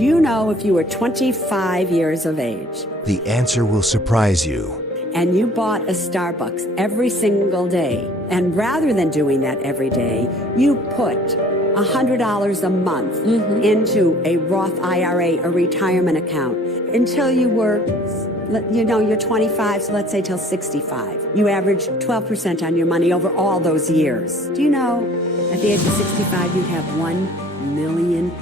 Do you know if you were 25 years of age The answer will surprise you. and you bought a Starbucks every single day, and rather than doing that every day, you put $100 a month into a Roth IRA, a retirement account, until you were, you're 25, so let's say till 65. You average 12% on your money over all those years. Do you know at the age of 65 you'd have $1 million